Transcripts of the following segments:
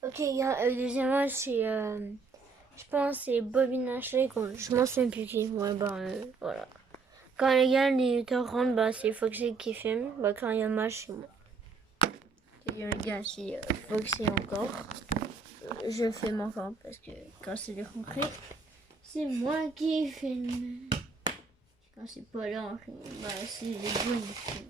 Ok, deuxièmement, je pense que c'est Bobby Lashley contre, je m'en souviens plus qui. Ouais, voilà. Quand les gars, les lutteurs rentrent, c'est Foxy qui filme. Quand il y a un match, c'est moi. Il y a un gars, c'est Foxy encore. Je filme encore parce que quand c'est des concrets, c'est moi qui filme. Quand c'est pas là, c'est les boules qui filment.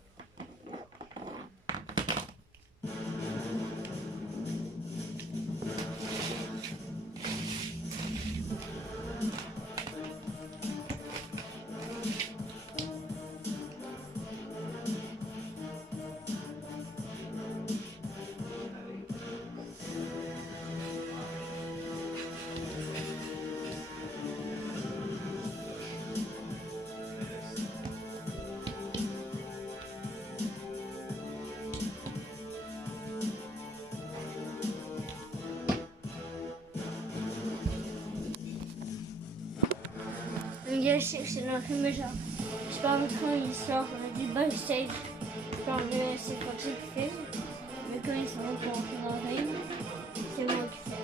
Le gars, c'est dans le film, genre, je parle quand il sort du backstage, genre, c'est Foxy qui filme. Mais quand ils sont rentrés dans le ring, c'est moi qui filme.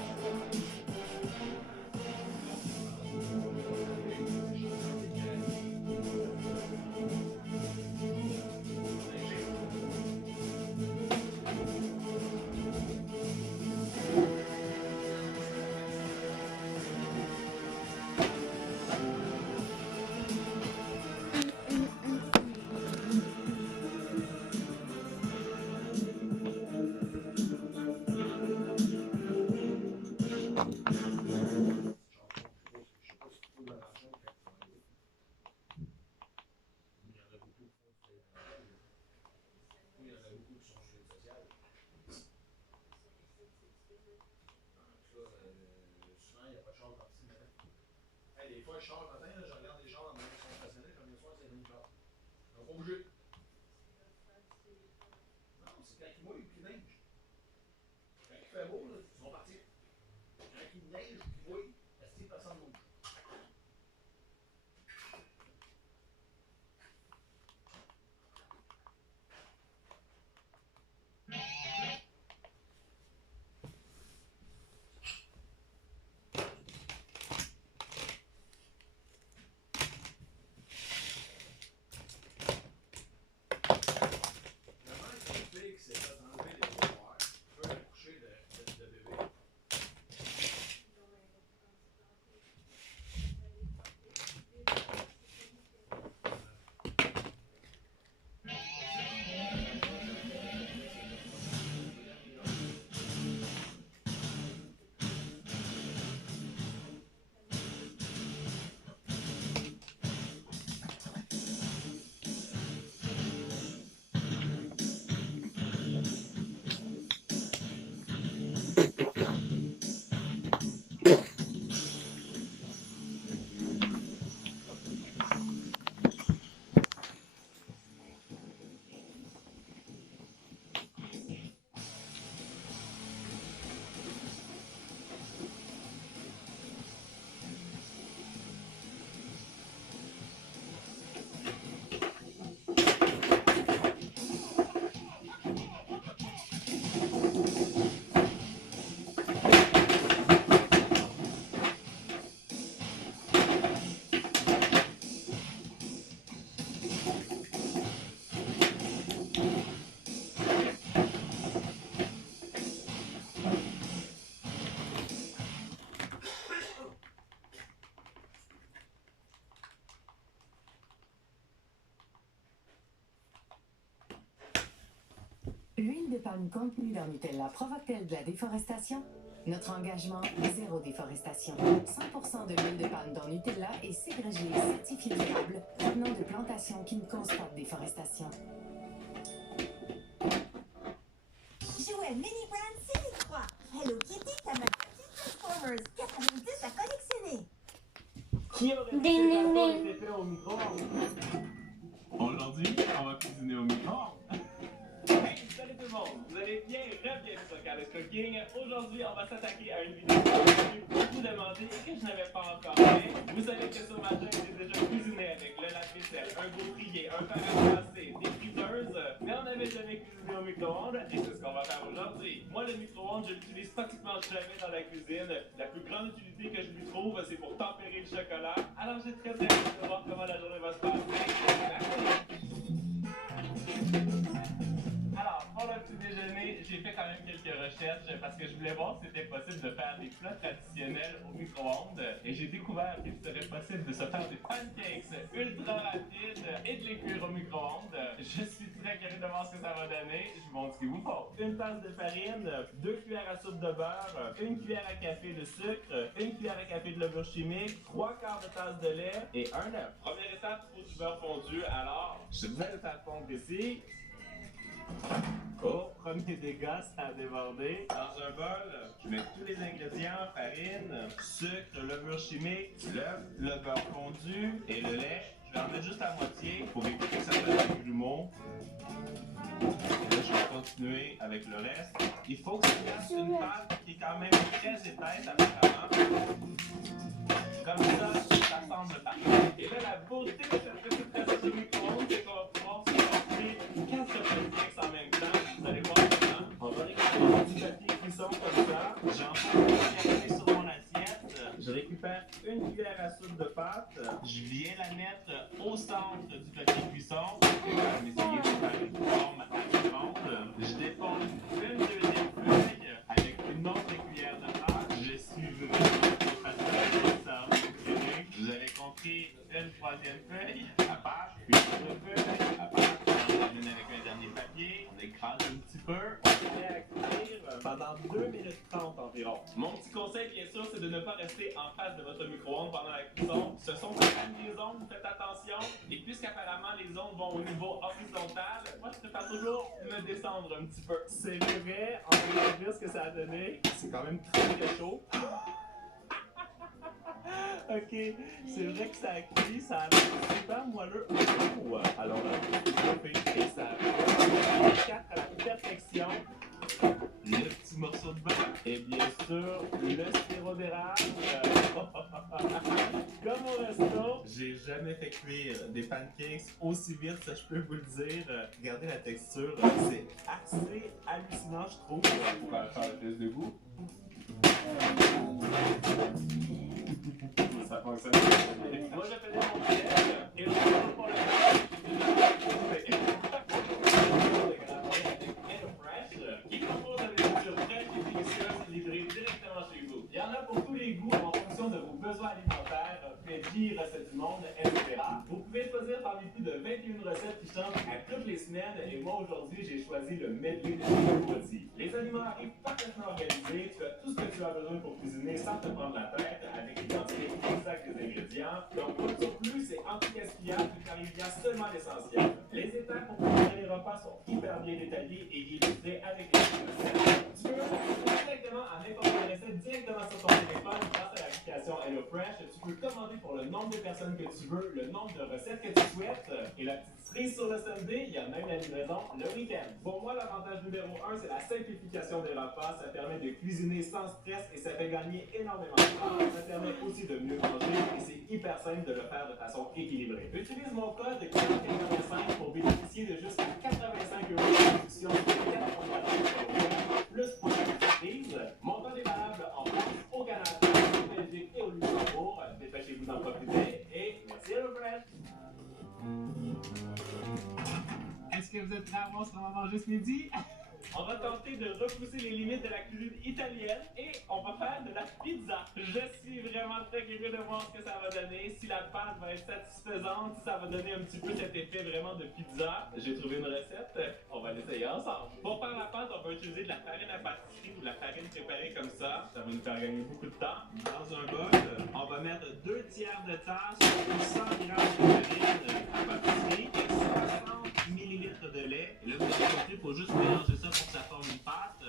L'huile de palme contenue dans Nutella provoque-t-elle de la déforestation? Notre engagement, zéro déforestation. 100% de l'huile de palme dans Nutella est ségrégée et certifiée durable, provenant de plantations qui ne causent pas de déforestation. Jouet Mini Brand Série 3. Hello Kitty, ta ma petite Transformers. 90 à collectionner. Qui aurait dit Ding, que ding, le ding. était fait au micro-ondes? Aujourd'hui, on va cuisiner au micro-ondes. Hey, salut tout le monde! Vous allez bien? Bienvenue sur Carlos Cooking. Aujourd'hui, on va s'attaquer à une vidéo que j'ai beaucoup demandé et que je n'avais pas encore fait. Vous savez que sur ma chaîne, j'ai déjà cuisiné avec le lave-vaisselle, un gaufrier, un fer à passer, des friteurs fameuse, mais on n'avait jamais cuisiné au micro-ondes et c'est ce qu'on va faire aujourd'hui. Moi, le micro-ondes, je l'utilise pratiquement jamais dans la cuisine. La plus grande utilité que je lui trouve, c'est pour tempérer le chocolat. Alors j'ai très hâte de voir comment la journée va se passer. Alors, pour le petit déjeuner, j'ai fait quand même quelques recherches parce que je voulais voir si c'était possible de faire des plats traditionnels au micro-ondes. Et j'ai découvert qu'il serait possible de se faire des pancakes ultra rapides et de les cuire au micro-ondes. Je suis très curieux de voir ce que ça va donner. Je vous montre ce qu'il vous faut. Une tasse de farine, 2 cuillères à soupe de beurre, 1 cuillère à café de sucre, 1 cuillère à café de levure chimique, 3 quarts de tasse de lait et un œuf. Première étape, il faut du beurre fondu. Alors, je vais le faire fondre ici. Oh, premier dégât, ça a débordé. Dans un bol, je mets tous les ingrédients, farine, sucre, levure chimique, l'œuf, le beurre fondu et le lait. Je vais en mettre juste à moitié pour éviter que ça fasse des grumeaux. Et là, je vais continuer avec le reste. Il faut que ça fasse une pâte qui est quand même très épaisse apparemment. Comme ça semble parfait. Et là, la beauté de cette petite recette de micro-ondes, c'est qu'on va pouvoir se passer 4 pancakes en même temps. Vous allez voir comment. On va récupérer du papier cuisson comme ça. J'enfourne le café sur mon assiette. Je récupère une cuillère à soupe de pâte. Je viens la mettre au centre du papier cuisson. Et là, je vais essayer de faire une forme adhérente. Je dépose une deuxième feuille avec une autre cuillère de pâte. Je suis vraiment fatigué de ça. Vous avez compris, une troisième feuille à part, une autre feuille à part. On termine avec un dernier papier, on écrase un petit peu, on fait à cuire pendant 2 minutes 30 environ. Mon petit conseil, bien sûr, c'est de ne pas rester en face de votre micro-ondes pendant la cuisson. Ce sont quand même des ondes, faites attention. Et puisqu'apparemment les ondes vont au niveau horizontal, moi je préfère toujours me descendre un petit peu. C'est vrai, on va dire ce que ça a donné. C'est quand même très chaud. Ok, c'est vrai que ça a cuit, ça a l'air super moelleux. Oh, alors là, et ça a 4 à la perfection. Le petit morceau de beurre et bien sûr le sirop d'érable. Comme au resto, j'ai jamais fait cuire des pancakes aussi vite, ça je peux vous le dire. Regardez la texture, c'est assez hallucinant je trouve. On va faire le test de goût. Ça fonctionne. Moi, je faisais mon piège et on va pour le HelloFresh qui propose des nourritures fraîches et délicieuses livrées directement chez vous. Il y en a pour tous les goûts en fonction de vos besoins alimentaires, veggies, recettes du monde, etc. Vous pouvez choisir parmi plus de 21 recettes qui changent à toutes les semaines et moi aujourd'hui j'ai choisi le medley de vendredi. Les aliments arrivent parfaitement organisés, tu as tout ce que tu as besoin pour cuisiner sans te prendre la tête avec les quantités exactes des ingrédients. Donc pour le surplus, c'est anti-gaspillable car il y a seulement l'essentiel. Les étapes pour préparer les repas sont hyper bien détaillées et illustrées avec les recettes. Tu peux directement en importer les recettes directement sur ton téléphone grâce à l'application HelloFresh. Tu peux commander pour le nombre de personnes que tu veux, le nombre de recettes que tu souhaites. Et la petite cerise sur le Sunday, il y a même la livraison le week-end. Pour moi, l'avantage numéro 1, c'est la simplification des repas. Ça permet de cuisiner sans stress et ça fait gagner énormément de temps. Ça permet aussi de mieux manger et c'est hyper simple de le faire de façon équilibrée. Utilise mon code 485 pour bénéficier de jusqu'à 85 € de réduction sur les 4 premières années plus pour la surprise. Mon code est valable en France, au Canada, en Belgique et au Luxembourg. Dépêchez-vous d'en profiter et merci HelloFresh! Est-ce que vous êtes prêts à voir ce qu'on va manger ce midi? On va tenter de repousser les limites de la cuisine italienne et on va faire de la pizza. Je suis vraiment très curieux de voir ce que ça va donner, si la pâte va être satisfaisante, si ça va donner un petit peu cet effet vraiment de pizza. J'ai trouvé une recette, on va l'essayer ensemble. Pour faire la pâte, on va utiliser de la farine à pâtisserie ou de la farine préparée comme ça. Ça va nous faire gagner beaucoup de temps. Dans un bol, on va mettre 2 tiers de tasse pour 100 g de farine à pâtisserie et 60 ml de lait. Et là, vous avez compris, il faut juste mélanger ça pour que ça forme une pâte.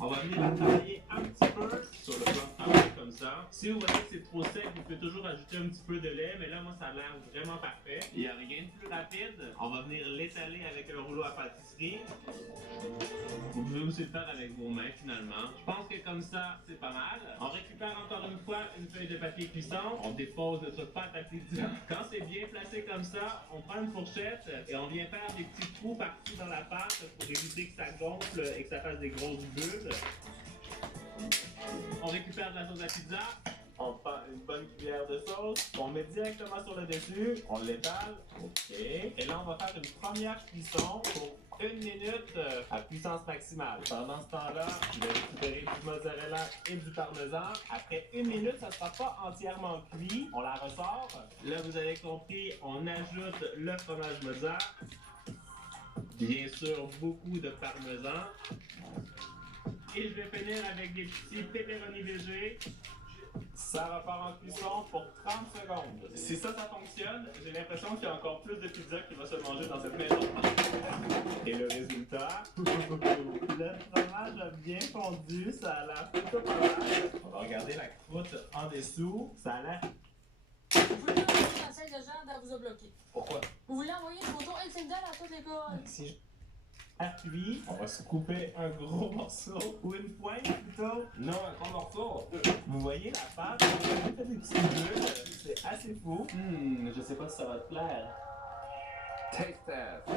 On va venir la travailler un petit peu sur le plan de travail comme ça. Si vous voyez que c'est trop sec, vous pouvez toujours ajouter un petit peu de lait, mais là, moi, ça a l'air vraiment parfait. Il n'y a rien de plus rapide. On va venir l'étaler avec un rouleau à pâtisserie. Vous pouvez aussi le faire avec vos mains finalement. Je pense que comme ça, c'est pas mal. On récupère encore une fois une feuille de papier cuisson. On dépose notre pâte à pizza. Quand c'est bien placé comme ça, on prend une fourchette et on vient faire des petits trous partout dans la pâte pour éviter que ça gonfle et que ça fasse des grosses bulles. On récupère de la sauce à pizza. On prend une bonne cuillère de sauce, on met directement sur le dessus, on l'étale, ok. Et là, on va faire une première cuisson pour 1 minute à puissance maximale. Pendant ce temps-là, je vais récupérer du mozzarella et du parmesan. Après 1 minute, ça ne sera pas entièrement cuit. On la ressort. Là, vous avez compris, on ajoute le fromage mozza. Bien sûr, beaucoup de parmesan. Et je vais finir avec des petits pepperoni végé. Ça repart en cuisson pour 30 secondes. Si ça fonctionne, j'ai l'impression qu'il y a encore plus de pizza qui va se manger dans cette maison. Et le résultat, le fromage a bien fondu, ça a l'air plutôt pas mal. On va regarder la croûte en dessous, ça a l'air... Vous voulez envoyer un message de Jean vous a bloqué. Pourquoi? Vous voulez envoyer une photo Tinder à toute l'école. Si je appuie, on va se couper un gros morceau ou une poigne plutôt. Non, un gros morceau. Vous voyez la pâte, on fait des petits bulles, c'est assez fou. Je sais pas si ça va te plaire. Taste test.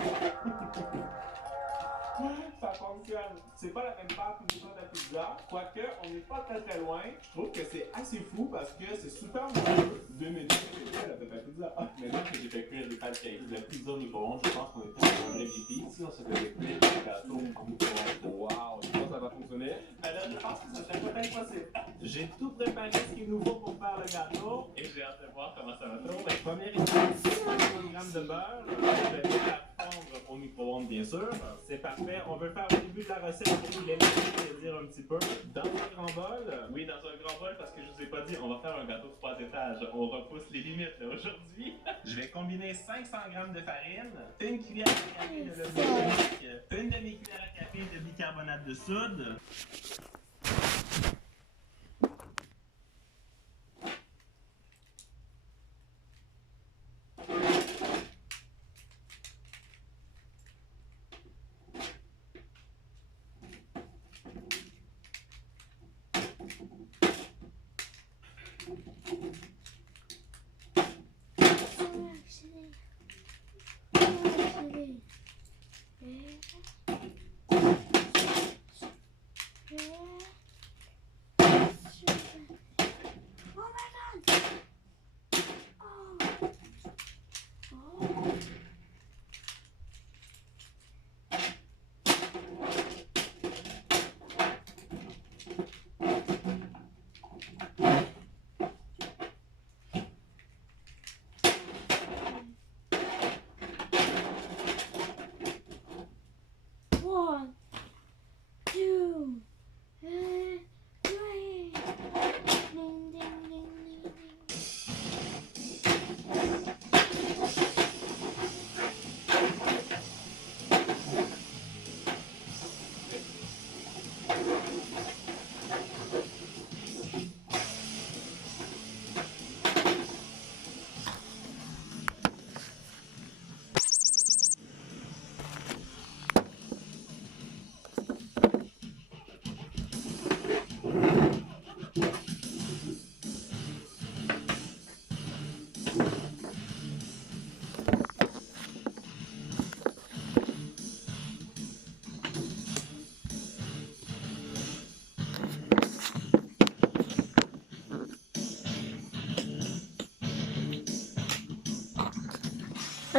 Ça fonctionne. C'est pas la même pâte qu'une pâte à pizza. Quoique, on n'est pas très loin. Je trouve que c'est assez fou parce que c'est super moelleux. 2 minutes, c'est fait la pâte à pizza. Maintenant que j'ai fait cuire des pâtes qui arrivent de la pizza au micro-ondes, je pense qu'on est pour un vrai VP. Ici, on se fait cuire des gâteaux au micro-ondes. Wow, tu penses que ça va fonctionner? Alors, je pense que ça serait peut-être possible. J'ai tout préparé ce qu'il nous faut pour faire le gâteau et j'ai hâte de voir comment ça va tourner. Première étape, 100 g de beurre. Je vais la fondre au micro-ondes, bien sûr. C'est parfait. On veut faire au début de la recette pour qu'il ait plaisir un petit peu. Dans un grand bol, oui, dans un grand bol, parce que je vous ai pas dit, on va faire un gâteau de 3 étages. On repousse les limites là, aujourd'hui. Je vais combiner 500 g de farine, une cuillère à café de levure chimique, une demi-cuillère à café de bicarbonate de soude.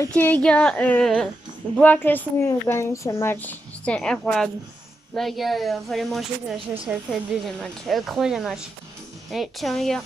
Ok les gars, Brock Lesnar gagne ce match, c'était incroyable. Bah les gars, on va aller manger, ça fait le deuxième match, troisième match. Allez, ciao les gars.